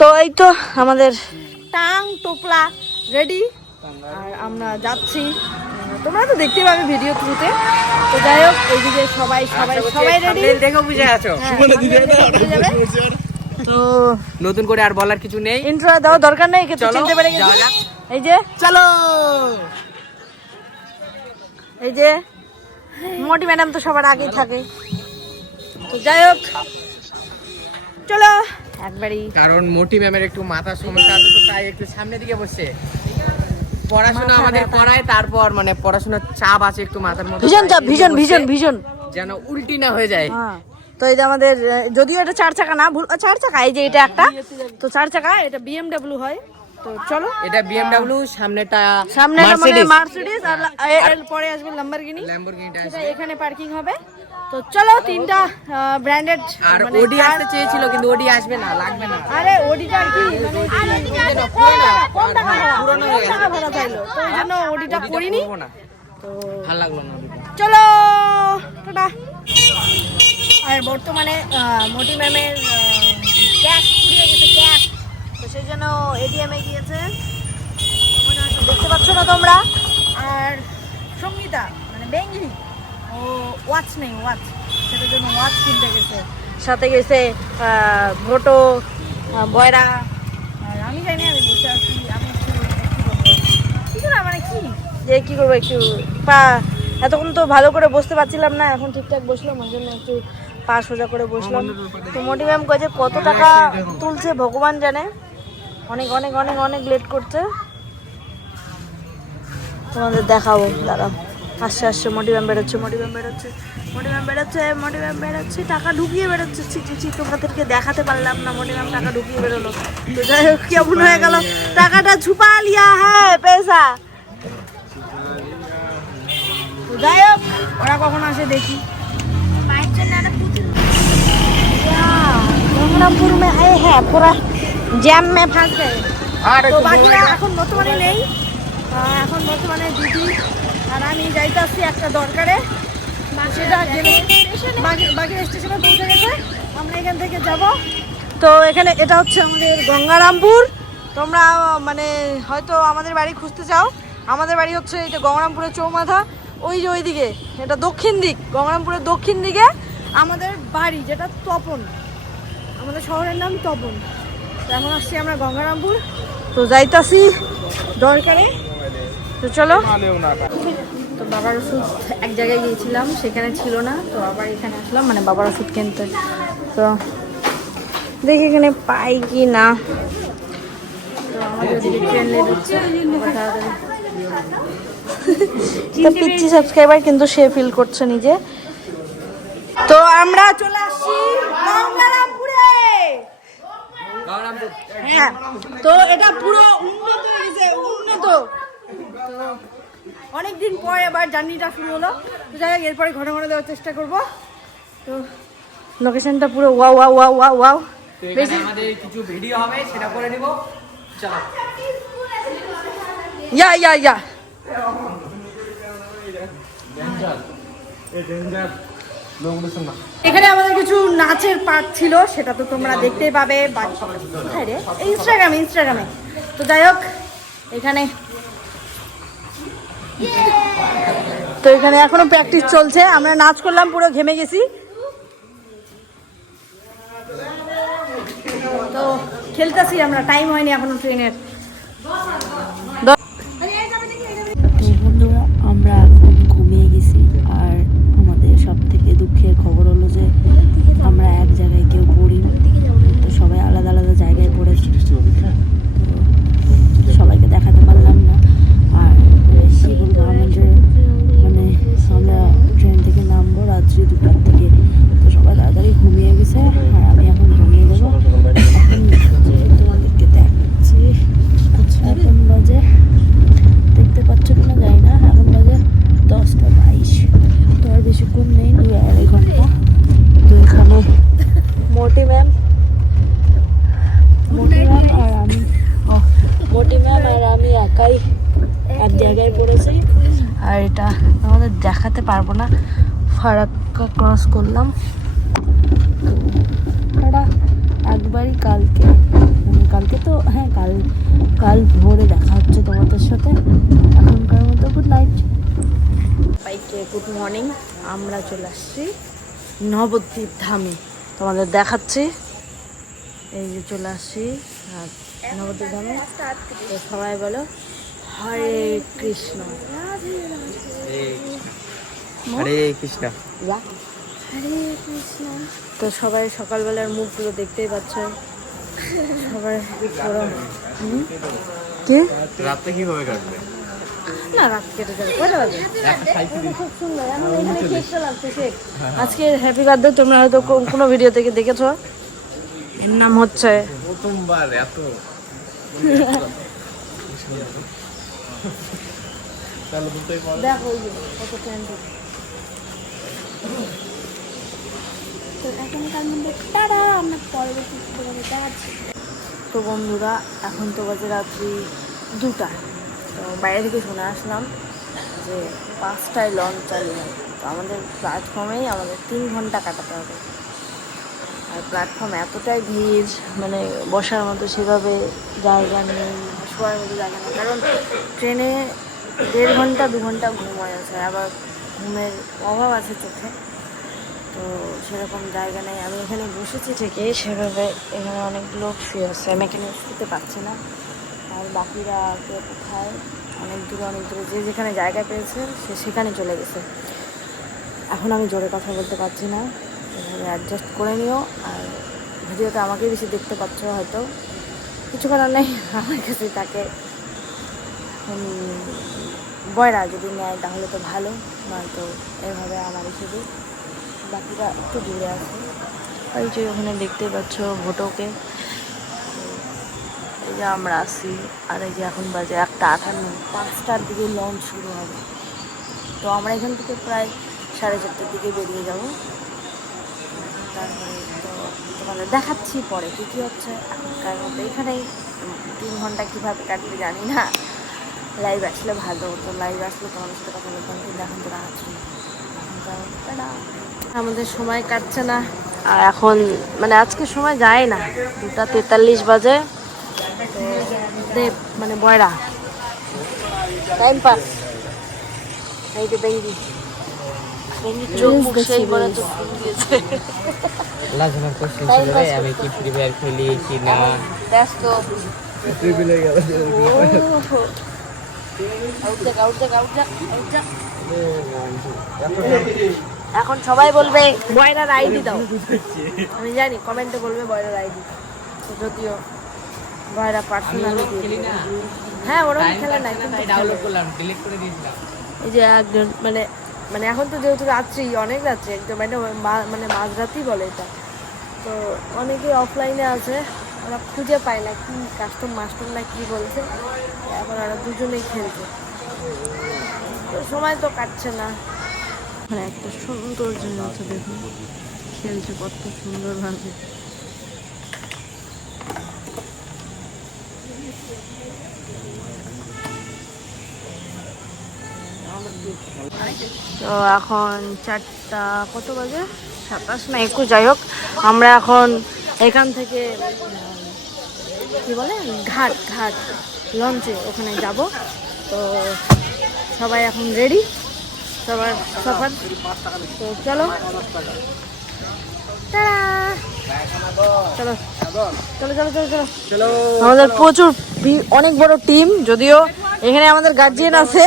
তো এই তো আমাদের টাং টোপলা রেডি, আর আমরা যাচ্ছি, তোমরা তো দেখতে পাবে ভিডিও থ্রুতে। তো যাই হোক, এইদিকে সবাই সবাই সবাই রেডি, দেখো বুঝে আছো। তো নতুন করে আর বলার কিছু নেই, ইন্ট্রো দাও দরকার নেই, কিন্তু চিনতে পেরে গেছি। এই যে চলো, এই যে মোটি ম্যাডাম তো সবার আগেই থাকে। তো যাই হোক চলো একবারই, কারণ মোটি ম্যামের একটু মাথার সমস্যা আছে, তো তাই একটু সামনের দিকে বসে পড়াশোনা আমাদের পড়ায়, তারপর মানে পড়াশোনার চাপ আছে একটু মাথার মধ্যে, ভিশন চাপ, ভিশন ভিশন ভিশন যেন উল্টি না হয়ে যায়। হ্যাঁ, তো এই যে আমাদের, যদিও এটা 4 চাকা না, ভুল 4 চাকা, এই যে এটা একটা, তো 4 চাকা, এটা BMW হয়। তো চলো, এটা BMW, সামনেটা সামনে মার্সিডিজ, মার্সিডিজ, আর এর পরে আসবে ল্যাম্বরগিনি, ল্যাম্বরগিনিটা সেটা আসবে। এখানে পার্কিং হবে। তো চলো, 3টা ব্র্যান্ডেড, আর ওডি আসতে চেয়েছিল কিন্তু ওডি আসবে না, লাগবে না। আরে ওডিটা আর কি মানে কম টাকা ভাড়া চাইলো, তো এই জন্য ওডিটা করিনি। তো ভালো লাগলো না ওডিটা। চলো টাটা। আর বর্তমানে মোটি ম্যামের ক্যাশ ফুরিয়ে গেছে, ক্যাশ, তো সেই জন্য এটিএমে গিয়েছে, দেখতে পাচ্ছ না তোমরা। আর সঙ্গীতা মানে বেঙ্গলি, ও ওয়াচ নেই, ওয়াচ, সেটার জন্য ওয়াচ কিনতে গেছে, সাথে গেছে ভোটো, বয়রা, আর আমি জানি, আমি বসে আছি, আমি একটু কি করবো মানে কি যে কি করবো, একটু পা, এতক্ষণ তো ভালো করে বসতে পারছিলাম না, এখন ঠিকঠাক বসলাম, ওই জন্য একটু পা সোজা করে বসলাম। তো মোটি ম্যাম কয়েছে কত টাকা তুলছে ভগবান জানে, অনেক অনেক অনেক অনেক লেট করছে, তোমাদের দেখাবো দাঁড়াও। আসছে আসছে, মোটি ম্যাম বেরোচ্ছে, মোটি ম্যাম বেরোচ্ছে, মোটি ম্যাম বেরোচ্ছে, মোটি ম্যাম বেরোচ্ছে, টাকা ঢুকিয়ে বেরোচ্ছে। ছি, তোমাদেরকে দেখাতে পারলাম না, মোটি ম্যাম টাকা ঢুকিয়ে বেরোলো। তো যাই হোক, কেমন হয়ে গেল, টাকাটা ছুপা লিয়া হ্যাঁ পয়সা। তো যাই হোক, ওরা কখন আসে দেখি। गंगरामपुर में आए हैं, पूरा जैम में फंस गए। তো বাকিরা এখন বর্তমানে নেই, এখন বর্তমানে দিদি আর আমি যাইতেছি একটা দরকারে, সেটা বাকি স্টেশনে পৌঁছে গেছে, আমরা এখান থেকে যাব। তো এখানে এটা হচ্ছে আমাদের গঙ্গারামপুর, তোমরা মানে হয়তো আমাদের বাড়ি খুঁজতে চাও, আমাদের বাড়ি হচ্ছে এটা গঙ্গারামপুরের চৌমাথা, ওই যে ওইদিকে, এটা দক্ষিণ দিক, গঙ্গারামপুরের দক্ষিণ দিকে আমাদের বাড়ি, যেটা তপন, আমাদের শহরের নাম তপন। তো এখন আসছি আমরা গঙ্গারামপুর, তো যাইতাছি দরকারে। তো চলো, তো বাবার ওষুধ এক জায়গায় গিয়েছিলাম, সেখানে ছিল না, তো আবার এখানে আসলাম মানে বাবার ওষুধ কিনতে। তো দেখি এখানে পাই কি না। তো আমাদের ট্রেন লেট হচ্ছে, তো পিচ্ছি সাবস্ক্রাইবার কিন্তু সে ফিল করছে নিজে। তো আমরা চলে আসছি গঙ্গারামপুরে। হ্যাঁ, তো এটা পুরো উন্নত হয়েছে, উন্নত। তো অনেকদিন পরে এবার জার্নিটা শুরু হলো, তো যাই হোক, এরপরে ঘন ঘন দেওয়ার চেষ্টা করব। তো লোকেশনটা পুরো wow wow wow wow wow. বেশি আমাদের কিছু ভিডিও হবে, সেটা করে নিব। চলো, ইয়া এখানে আমাদের কিছু নাচের পার্ট ছিল, সেটা তো তোমরা দেখতেই পাবে কোথায় রে, ইনস্টাগ্রামে। তো যাই হোক, এখানে এখনো প্র্যাকটিস চলছে, আমরা নাচ করলাম, পুরো ঘেমে গেছি। তো খেলতেছি আমরা, টাইম হয়নি এখনো ট্রেনের। বন্ধুরা, আমরা এখন ঘুমিয়ে গেছি, আর আমাদের সব থেকে দুঃখের খবর হলো যে আমরা এক জায়গায় কেউ পড়িনি, তো সবাই আলাদা আলাদা জায়গায় পড়েছি, তো সবাইকে দেখাতে পারলাম না। আর কি বলবো, আমাদের মানে আমরা ট্রেন থেকে নামবো রাত্রি 2টার থেকে, তো সবাই তাড়াতাড়ি ঘুমিয়ে গেছে, আর আমি এখন ঘুমিয়ে দেবো। এখন তোমাদেরকে দেখাচ্ছি, এখন বাজে, দেখতে পাচ্ছ কিনা জানি না, এখন বাজে 10:22, তো আর বেশিক্ষণ নেই, 2-2.5 ঘন্টা। তো এখানে মোটি ম্যাম আর আমি একাই এক জায়গায় পড়েছি, আর এটা আমাদের দেখাতে পারবো না, ফারাক্কা ক্রস করলাম। এটা একবারই কালকে কাল ভোরে দেখা হচ্ছে তোমাদের সাথে। এখনকার মতো গুড নাইট। বাইকে গুড মর্নিং। আমরা চলে আসছি নবদ্বীপ ধামে, তোমাদের দেখাচ্ছি। এই যে চলে আসছি নবদ্বীপ ধামে। তো সবাই বলো হরে কৃষ্ণ। হরে কৃষ্ণ। হরে কৃষ্ণ। তো সবাই সকালবেলার মুখগুলো দেখতেই পাচ্ছ। সবাই কি রাতে কিভাবে কাটবে? না, রাত কেটে যাবে। কয়টা বাজে? খুব সুন্দর। এখন এখানে কেকটা লাগছে, কেক। আজকে হ্যাপি বার্থডে। তোমরা হয়তো কোনো ভিডিও থেকে দেখেছো। এর নাম হচ্ছে প্রথমবার এত দেখো ওই যে কত ক্যান্ডেল। তো এখনকার মধ্যে টাটা, আমরা পরবর্তী ভিডিওতে দেখাচ্ছি। তো বন্ধুরা, এখন তো বাজে রাত্রি 2টা। তো বাইরে থেকে শুনে আসলাম যে 5টায় লঞ্চ চালু হয়। তো আমাদের প্ল্যাটফর্মেই আমাদের 3 ঘন্টা কাটাতে হবে। আর প্ল্যাটফর্ম এতটাই ভিড়, মানে বসার মতো সেভাবে জায়গা নেই, শোয়ার মতো জায়গা নেই। কারণ ট্রেনে 1.5 ঘন্টা 2 ঘন্টা ঘুমায় আছে, আবার ঘুমের অভাব আছে চোখে। তো সেরকম জায়গা নেই। আমি এখানে বসেছি ঠিকই, সেভাবে এখানে অনেক লোক শুয়ে আছে, আমি এখানে শুতে পারছি না। আর বাকিরা কে কোথায় অনেক দূরে যে যেখানে জায়গা পেয়েছে সে সেখানে চলে গেছে। এখন আমি জোরে কথা বলতে পারছি না, এভাবে অ্যাডজাস্ট করে নিও। আর ভিডিওতে আমাকেই বেশি দেখতে পাচ্ছ হয়তো, কিছু করার নেই। আমার কাছে তাকে বয়রা যদি নেয় তাহলে তো ভালো, নয়তো এভাবে আমারই শুধু। বাকিরা একটু দূরে আছে, এই যে ওখানে দেখতে পাচ্ছ ভোটোকে। এই যে আমরা আসি। আর এই যে এখন বাজে 1:58, 5টার দিকে লঞ্চ শুরু হবে। তো আমরা এখান থেকে প্রায় 4:30টার দিকে বেরিয়ে যাব। তারপরে তো তোমাদের দেখাচ্ছি পরে কী কী হচ্ছে। এখনকার মতো এখানেই 3 ঘন্টা কীভাবে কাটবে জানি না। লাইভ আসলে ভালো হতো, লাইভ আসলে তোমাদের সাথে কথা বলতাম, কিন্তু এখন তো রাখছি। আমাদের সময় কাটছে না। আর এখন মানে আজকে সময় যায় না, 2:43 বাজে। তো দেব মানে বয়রা টাইম পাস। এই যে বেঙ্গি চোখ মুখ সেই বলে তো দিয়েছে। লাজনা কোশ্চেন ছিল রে, আমি কি ফ্রি ফায়ার খেলি কি না। ব্যস্ত ট্রিপলে গেল। এখন সবাই বলবে বয়রার আইডি দাও। আমি জানি কমেন্টে বলবে বয়রার আইডি, যদিও বয়রা পার্সোনালি খেলি না। হ্যাঁ ওরকম খেলে না, ডাউনলোড করলাম, ডিলিট করে দিয়েছিলাম। এই যে একজন মানে এখন তো যেহেতু রাত্রি, অনেক রাত্রি একদম, মানে মাঝরাতেই বলে এটা। তো অনেকেই অফলাইনে আছে, ওরা খুঁজে পায় না কি কাস্টম মাস্টম না কি বলছে। এখন ওরা দুজনেই খেলছে, তো সময় তো কাটছে না। মানে একটা সুন্দর জায়গা আছে, দেখুন খেলছে কত সুন্দরভাবে। তো এখন 4টা কত বাজে, 27 না 21 যাই হোক। আমরা এখন এখান থেকে কি বলে ঘাট লঞ্চে ওখানে যাব। তো সবাই এখন রেডি, সবার সফর। তো চলো চলো চলো চলো চলো চলো চলো। আমাদের প্রচুর অনেক বড় টিম, যদিও এখানে আমাদের গার্জিয়ান আছে,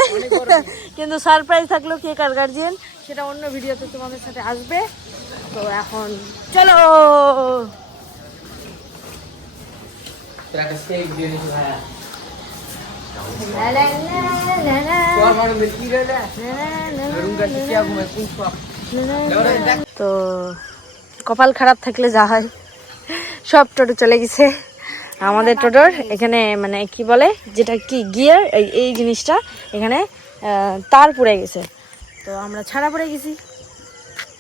কিন্তু সারপ্রাইজ থাকলো কে কার গার্জিয়ান সেটা অন্য ভিডিওতে তোমাদের সাথে আসবে। তো এখন চলো। তো কপাল খারাপ থাকলে যা হয়, সব টোটো চলে গেছে। আমাদের টোটোর এখানে মানে কি বলে যেটা কি গিয়ার, এই জিনিসটা এখানে তার পড়ে গেছে। তো আমরা ছাড়া পড়ে গেছি,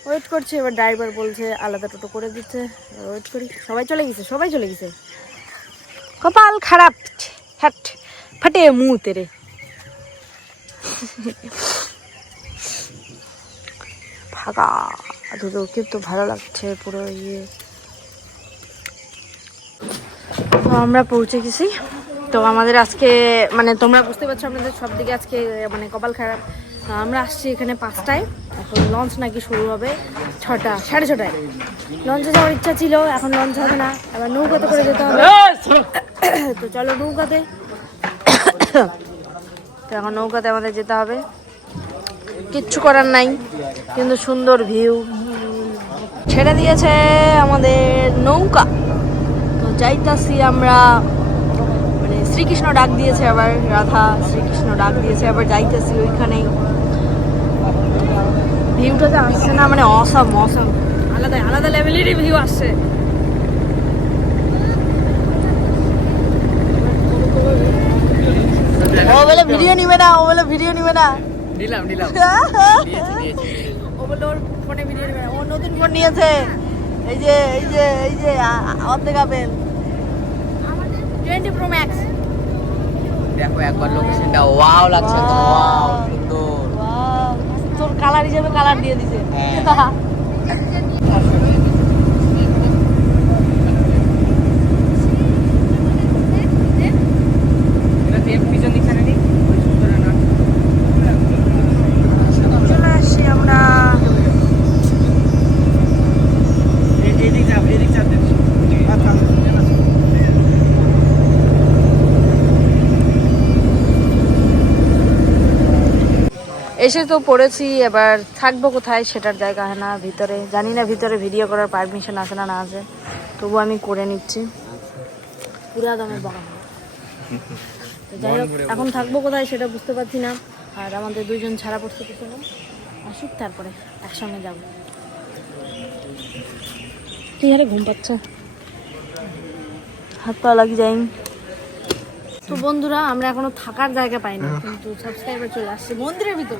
ওয়েট করছি। এবার ড্রাইভার বলছে আলাদা টোটো করে দিচ্ছে, ওয়েট করি। সবাই চলে গেছে। কপাল খারাপ, হ্যাট ফাটে মুঁহ তেরে। ফাঁকা দুটো, কিন্তু ভালো লাগছে পুরো ইয়ে। তো আমরা পৌঁছে গেছি তো আমাদের আজকে মানে তোমরা বুঝতে পারছো আমাদের সব দিকে আজকে মানে কপাল খারাপ। আমরা আসছি এখানে 5টায়, এখন লঞ্চ নাকি শুরু হবে 6টা 6:30টায়। লঞ্চে যাওয়ার ইচ্ছা ছিল, এখন লঞ্চ হবে না, আবার নৌকাতে করে যেতে হবে। তো চলো নৌকাতে, তো এখন নৌকাতে আমাদের যেতে হবে, কিচ্ছু করার নাই, কিন্তু সুন্দর ভিউ। ছেড়ে দিয়েছে আমাদের নৌকা, তো যাইতাছি আমরা, মানে শ্রীকৃষ্ণ ডাক দিয়েছে, আবার রাধা শ্রীকৃষ্ণ ডাক দিয়েছে, আবার যাইতেছি ওইখানেই। ভিউটা যে আসছে না, মানে অসম অসম, আলাদা আলাদা লেভেলেরই ভিউ আসছে। ও বলে ভিডিও নিবে না, ও বলে ভিডিও নিবে না। নিলাম ও বলে ওর ফোনে ভিডিও নিবে না, ও নতুন ফোন নিয়েছে। এই যে এই যে এই যে অর্ধেক আপেল 20 Pro Max। দেখো একবার লোকেশনটা ওয়াও লাগছে, ওয়াও সুন্দর। তোর কালার হিসেবে কালার দিয়ে দিছে। চলে আসছি আমরা। এসে তো পড়েছি, এবার থাকবো কোথায় সেটার জায়গা হয় না। ভিতরে জানি না ভিতরে ভিডিও করার পারমিশন আছে না আছে, তবু আমি করে নিচ্ছি। পুরা দামে বাগান। তো যাই হোক, এখন থাকবো কোথায় সেটা বুঝতে পারছি না। আর আমাদের 2জন ছাড়া পড়তে পেছনে আসুক, তারপরে একসঙ্গে যাবো। তুই হারে ঘুম পাচ্ছে, হাত পা লাগিয়ে যাইনি। তো বন্ধুরা, আমরা এখনো থাকার জায়গা পাইনি, কিন্তু সাবস্ক্রাইবার চলে আসছে মন্দিরের ভিতর।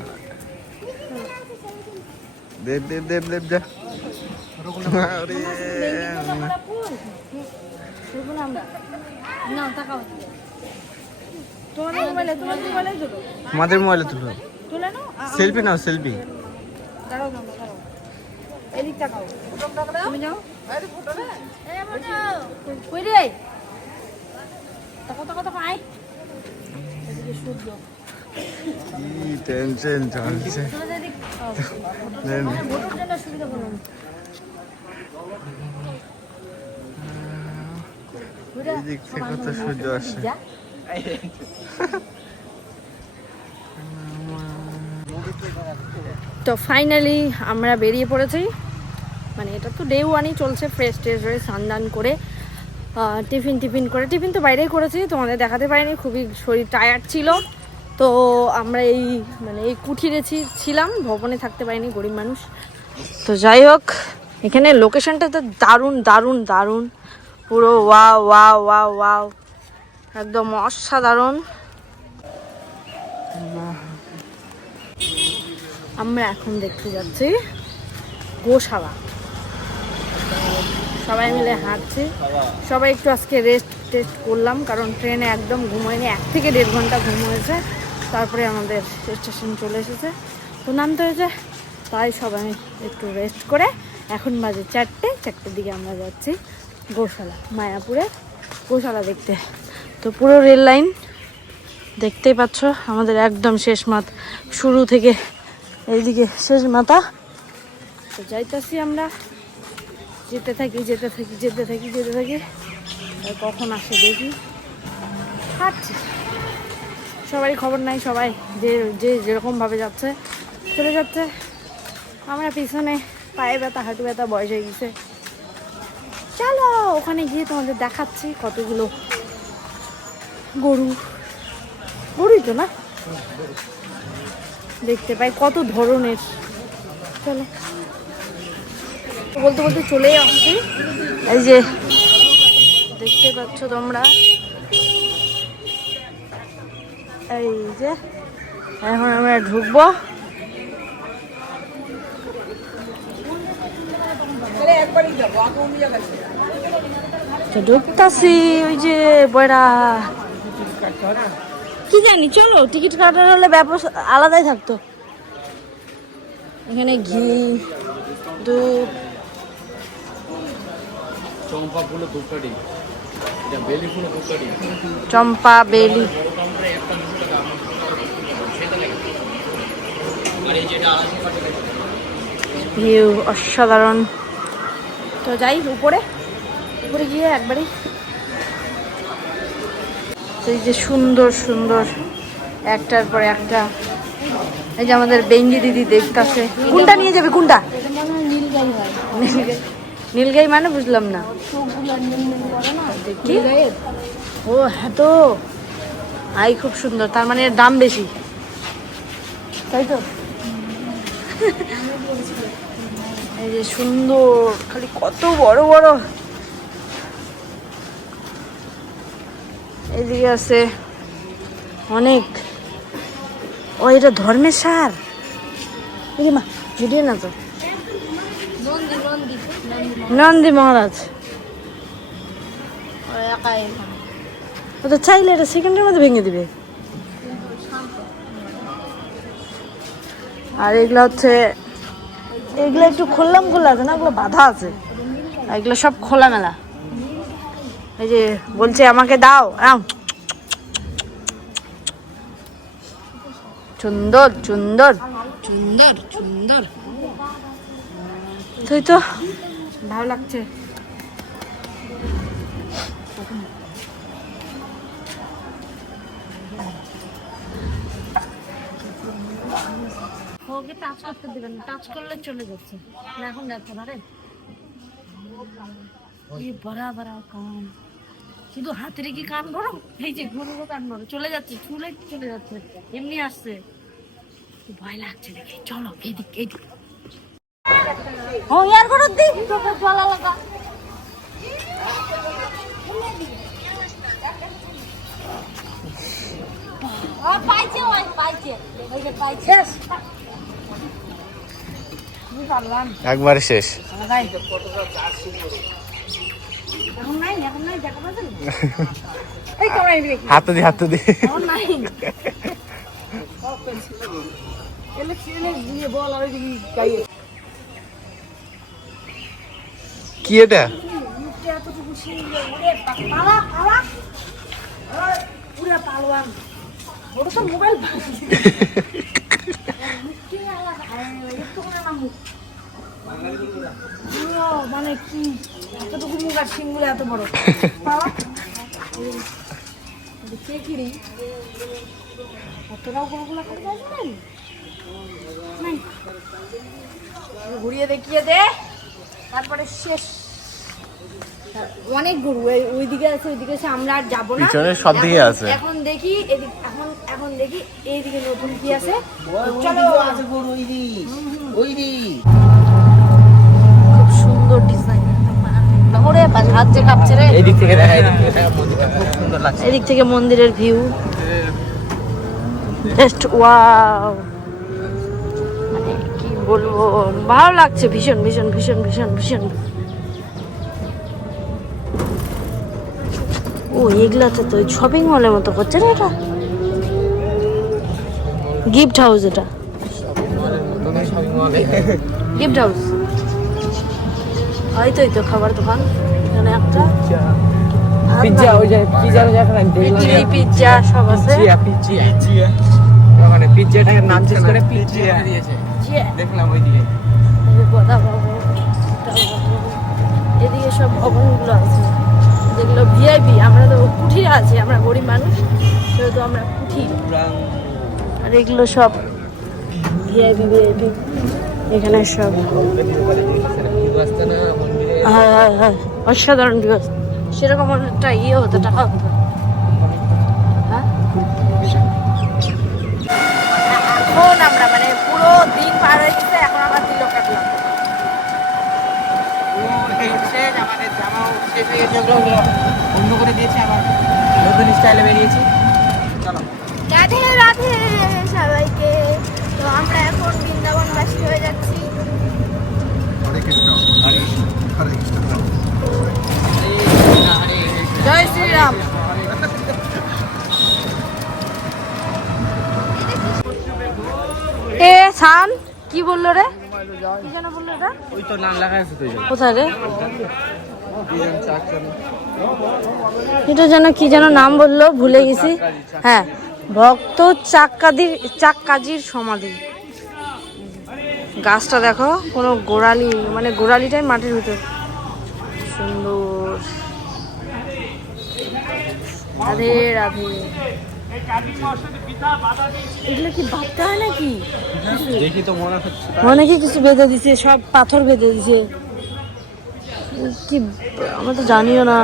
আমাদের মোবাইলে তুলো, সেলফি নাও, সেলফি। এদিক তাকাও, তুমি যাও। কই রে? তাকাও আয়। এদিকে সূর্য। কি টেনশন চলছে। সুবিধা করলাম। এদিক থেকে কত সূর্য আসে। তো ফাইনালি আমরা বেরিয়ে পড়েছি। মানে এটা তো ডে 1ই চলছে, ফ্রেশ ট্রেশ হয়ে স্নান করে টিফিন করে, টিফিন তো বাইরেই করেছি, তোমাদের দেখাতে পারিনি, খুবই শরীর টায়ার্ড ছিল। তো আমরা এই মানে এই কুঠিরে ছিলাম, ভবনে থাকতে পারিনি, গরিব মানুষ। তো যাই হোক, এখানে লোকেশনটা তো দারুণ দারুণ দারুণ, পুরো ওয়াও ওয়াও ওয়াও ওয়াও, একদম অসাধারণ। আমরা এখন দেখতে যাচ্ছি গোশালা, সবাই মিলে হাঁটছি, সবাই একটু আজকে টেস্ট করলাম, কারণ ট্রেনে একদম ঘুম হয়নি, 1 থেকে 1.5 ঘন্টা ঘুম হয়েছে। তারপরে আমাদের স্টেশন চলে এসেছে, তো নামতে হয়েছে, তাই সবাই একটু রেস্ট করে এখন বাজে 4টের দিকে আমরা যাচ্ছি গোশালা, মায়াপুরে গোশালা দেখতে। তো পুরো রেল লাইন দেখতেই পাচ্ছ, আমাদের একদম শেষ মাথা, শুরু থেকে এইদিকে শেষ মাথা। তো যাইতাছি আমরা, যেতে থাকি আর কখন আসে দেখি, হাঁটছি, সবারই খবর নাই, সবাই যে যেরকমভাবে যাচ্ছে চলে যাচ্ছে। আমরা পিছনে পায়ে ব্যথা, হাঁটু ব্যথা, বয়স হয়ে গেছে। চলো ওখানে গিয়ে তোমাদের দেখাচ্ছি কতগুলো গরুই তো না, দেখতে পাই কত ধরনের। চলো, বলতে বলতে চলেই আসছি, এই যে দেখতে পাচ্ছ তোমরা, এই যে এখন আমরা ঢুকবো। ঢুকতাছি, ওই যে বয়রা কি জানি, চলো টিকিট কাটার হলে ব্যবস্থা আলাদাই থাকতো। এখানে ঘি, দুধ, চম্পা ফুল, ধূপকাঠি, চম্পা বেলি ভিউ অসাধারণ। তো যাই উপরে উপরে গিয়ে একবারই এই যে সুন্দর সুন্দর একটার পর একটা। এই যে আমাদের বেঙ্গি দিদি দেখতেছে। কোনটা নিয়ে যাবে কোনটা? নীলগাই মানে বুঝলাম না। দেখি ও হ্যাঁ তো আই খুব সুন্দর, তার মানে এর দাম বেশি তাই তো। এই যে সুন্দর খালি কত বড় বড়। এদিকে আছে অনেক। ও এটা ধর্মের সার মা ভিডিও না তো। নন্দী মহারাজ ও তো চাইলে এটা সেকেন্ডের মধ্যে ভেঙে দিবে। আর এগুলো হচ্ছে এগুলো একটু খোলা আছে না, ওগুলো বাধা আছে। এগুলো সব খোলা মেলা। এই যে বলছে আমাকে দাও। সুন্দর সুন্দর সুন্দর সুন্দর। তুই তো ভালো লাগছে। ওকে টাচ করতে দিবেন, টাচ করলে চলে যাচ্ছে না। এখন যাচ্ছে না রে, বড়া বড়া কান, শুধু হাতের কি কান বড়। এই যে গরুরও কান বড়, চলে যাচ্ছে চুলে চলে যাচ্ছে, এমনি আসছে। ভয় লাগছে দেখে। চলো এদিক এদিক। ও ইয়ার করে দি তোকে জ্বালা লাগা। পাইছে ওই পাইছে ওই যে পাইছে একবারে শেষ। হাত দি হাত দি কি এটা? মানে কি এতটুকু মুখ আর সিংগুলো এত বড়। ঘুরিয়ে দেখিয়ে দে তারপরে শেষ। অনেক গরু ওইদিকে আছে, ওইদিকে আছে। আমরা আর যাবো না, সব দিকে আছে। এখন দেখি এদিক, এখন দেখি এইদিকে নতুন কি আছে। চলো খুব সুন্দর ডিজাইন। হাত যে কাঁপছে রে। এদিক থেকে দেখা, মন্দিরটা খুব সুন্দর লাগছে। এদিক থেকে মন্দিরের ভিউ জাস্ট ওয়াও। মানে কি বলবো, ভালো লাগছে ভীষণ ভীষণ ভীষণ ভীষণ ভীষণ। ও এগুলাতে তো শপিং মলের মতো করছে না, এটা গিফট হাউস। এটা গিফট হাউস। হয়তো এই তো খাবার দোকান। এখানে একটা পিজ্জা, ওই যে পিজ্জা পিজ্জা সব আছে। মানে পিজ্জাটাকে নাম চেঞ্জ করে পিজ্জা দিয়েছে, দেখলাম ওইদিকে। এদিকে সব ভবনগুলো আছে যেগুলো ভিআইপি। আমরা তো কুঠিরে আছি, আমরা গরিব মানুষ, সেহেতু আমরা কুঠি। আর এগুলো সব ভিআইপি ভিআইপি। এখানে সব হ্যাঁ হ্যাঁ অসাধারণ দিবস। সেরকম একটা ইয়ে হতো, টাকা হতো। হ্যাঁ এখন আমরা মানে পুরো দিন পার হয়ে গেছে, এখন আমরা তিলক কাটলাম। আমাদের জামাও শেষ হয়ে গেছে, ওগুলো বন্ধ করে দিয়েছে, আবার নতুন স্টাইলে বেরিয়েছি। চলো রাধে রাধে সবাইকে। তো আমরা এখন বৃন্দাবনবাসী হয়ে যাচ্ছি। হরে কৃষ্ণ হরে কৃষ্ণ। জয় শ্রীরাম। এ সান কি বললো রে? কি যেন বললো এটা? ওই তো নাম লেখা আছে তো। কোথায় রে? এটা যেন কি যেন নাম বললো, ভুলে গেছি। হ্যাঁ, ভক্ত চাক্কাজির সমাধি। গাছটা দেখো, কোনো গোড়ালি, মানে গোড়ালিটাই মাটির ভিতর। সুন্দর। রাধে রাধে। এগুলো কি বাঁধতে হয় নাকি? দেখি তো মনে হচ্ছে মনে কি কিছু বেঁধে দিছে, সব পাথর বেঁধে দিছে কি, আমরা তো জানিও না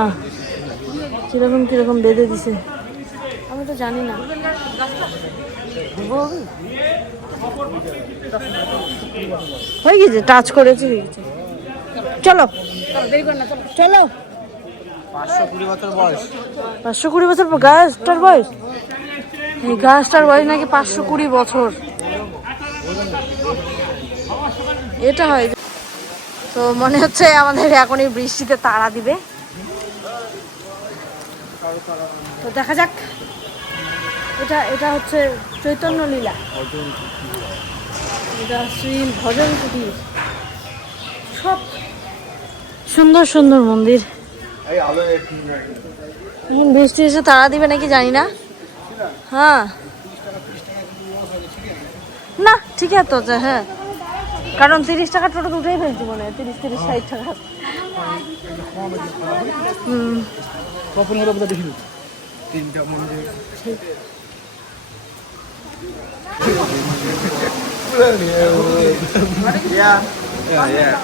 কিরকম কিরকম বেঁধে দিছে, আমি তো জানি না। হয়ে গেছে, টাচ করেছে, হয়ে গেছে। চলো চলো। 520 বছর বয়স। 520 বছর গাছটার বয়স? এই গাছটার বয়স নাকি 520 বছর। এটা হয় তো, মনে হচ্ছে আমাদের এখনই বৃষ্টিতে তাড়া দিবে। তো দেখা যাক। এটা হচ্ছে চৈতন্য লীলা, এটা শ্রী ভজন কুটির। সব সুন্দর সুন্দর মন্দির। এখন বৃষ্টি এসে তাড়া দিবে নাকি জানি না। হ্যাঁ না, ঠিক আছে তো। হ্যাঁ, কারণ 30 টাকা টোটো উঠেই ফেলছি মনে হয়, 30-60 টাকা।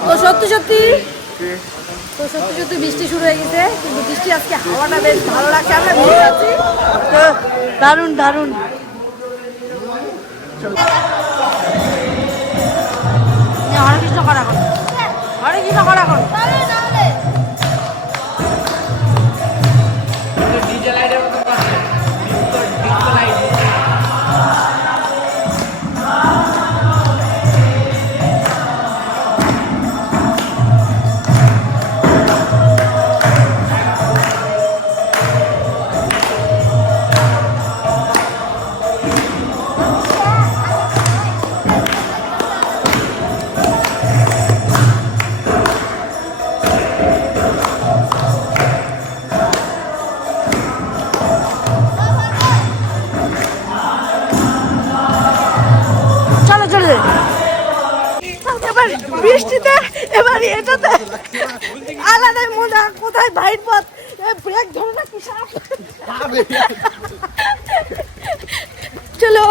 তো সত্যি সত্যি বৃষ্টি শুরু হয়ে গেছে, কিন্তু বৃষ্টি আজকে হাওয়াটা বেশ ভালো লাগছে, আমরা ভিজে যাচ্ছি তো, দারুণ দারুণ। হরে কৃষ্ণ কর এখন, হরে কৃষ্ণ কর এখন। ডিজে লাইটের মতো করছে, ডিস্কো লাইট। এবার বৃষ্টিতে, এবার এটাতে আলাদাই মজা। কোথায় বাইর পথ, ব্রেক ধরে না কি সাপ। চলো।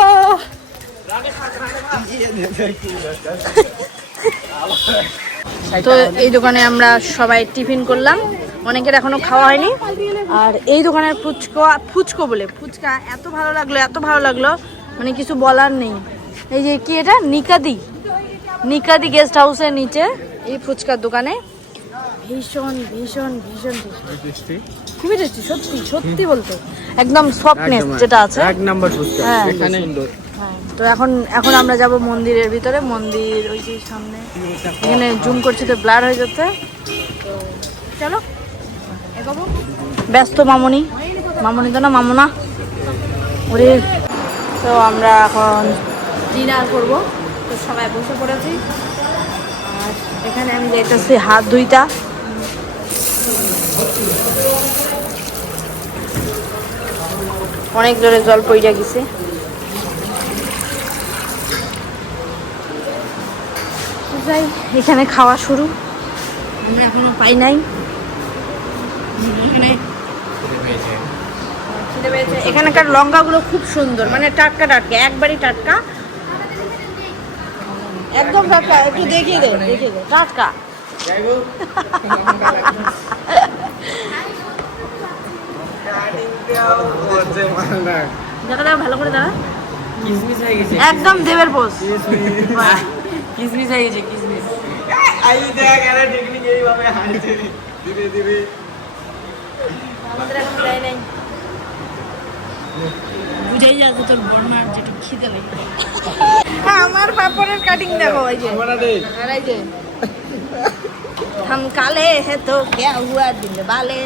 তো এই দোকানে আমরা সবাই টিফিন করলাম, অনেকের এখনো খাওয়া হয়নি। আর এই দোকানের ফুচকা এত ভালো লাগলো, মানে কিছু বলার নেই। এই যে কি এটা, নিকাদি গেস্ট হাউসের নিচে এই ফুচকার দোকানে ভীষণ ভীষণ ভীষণ টেস্টি, খুবই টেস্টি। সত্যি বলতে একদম সফটনেস যেটা আছে, এক নাম্বার ফুচকা এখানে। তো এখন আমরা যাব মন্দিরের ভিতরে। মন্দির ওই যে সামনে, এখানে জুম করছি তো ব্লার হয়ে যাচ্ছে। তো চলো এগোবো। ব্যস্ত মামনি তো না, মামনা ওরে। তো আমরা এখন ডিনার করব, তো সবাই বসে পড়েছি। আর এখানে আমি যাইতেছি হাত ধুইতা। অনেক জোরে জল পড়ে গেছে। যাই, এখানে খাওয়া শুরু, আমরা এখনো পাই নাই। এখানকার লঙ্কাগুলো খুব সুন্দর, মানে টাটকা একবারই টাটকা, একদম টাটকা। একটু দেখিয়ে দে টাটকা। দেখা ভালো করে দাঁড়া, কিসমিস হয়ে গেছে, একদম দেবের পোষ। কিসমিস হয়ে গেছে, কিসমিস। আই দেখ, আরে টেকনিক এইভাবে হাঁটছে, দিবে। আমাদের এখন যাই নাই, বুঝাই যাচ্ছে তোর বর্মার যেটা খিদে লাগে। আমার পাপড়ের কাটিং দেখো, এই যে আর এই যে हम काले है तो क्या हुआ दिल वाले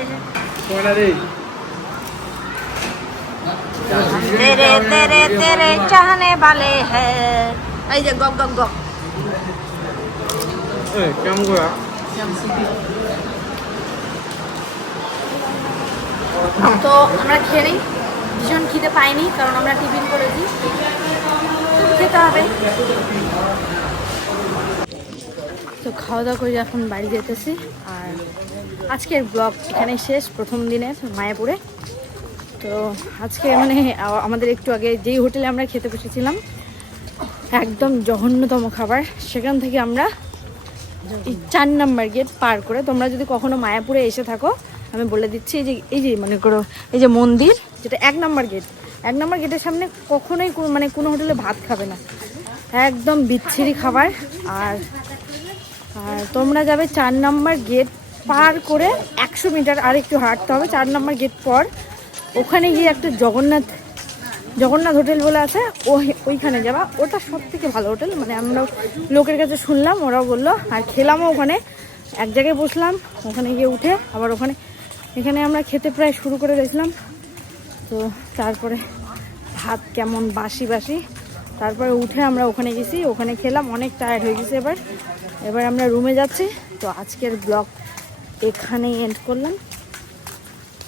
तेरे तेरे तेरे चाहने वाले हैं। এই যে গক গক গক। কেমন করে তো আমরা খেয়ে নিই, ভীষণ খিদে পাইনি কারণ আমরা টিফিন করেছি, খেতে হবে। তো খাওয়া দাওয়া করে এখন বাড়ি যেতেছি। আর আজকের ব্লগ এখানেই শেষ, প্রথম দিনের মায়াপুরে। তো আজকে মানে আমাদের একটু আগে যেই হোটেলে আমরা খেতে বসেছিলাম একদম জঘন্যতম খাবার, সেখান থেকে আমরা এই 4 নম্বর গেট পার করে, তোমরা যদি কখনো মায়াপুরে এসে থাকো আমি বলে দিচ্ছি, এই যে মনে করো এই যে মন্দির, যেটা 1 নম্বর গেট, 1 নম্বর গেটের সামনে কখনোই মানে কোনো হোটেলে ভাত খাবে না, একদম বিচ্ছিরি খাবার। আর তোমরা যাবে 4 নম্বর গেট পার করে 100 মিটার আর একটু হাঁটতে হবে, 4 নম্বর গেট পর ওখানে গিয়ে একটা জগন্নাথ হোটেল বলে আছে, ওইখানে যাবা। ওটা সব থেকে ভালো হোটেল, মানে আমরা লোকের কাছে শুনলাম, ওরাও বললো, আর খেলামও ওখানে। এক জায়গায় বসলাম, ওখানে গিয়ে উঠে আবার এখানে আমরা খেতে প্রায় শুরু করে দিয়েছিলাম। তো তারপরে ভাত কেমন বাসি, তারপরে উঠে আমরা ওখানে গেছি, ওখানে খেলাম, অনেক টায়ার্ড হয়ে গেছি। এবার আমরা রুমে যাচ্ছি। তো আজকের ব্লগ এখানেই এন্ড করলাম।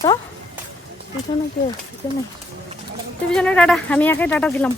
তো পিছনে টাটা, আমি একাই টাটা দিলাম।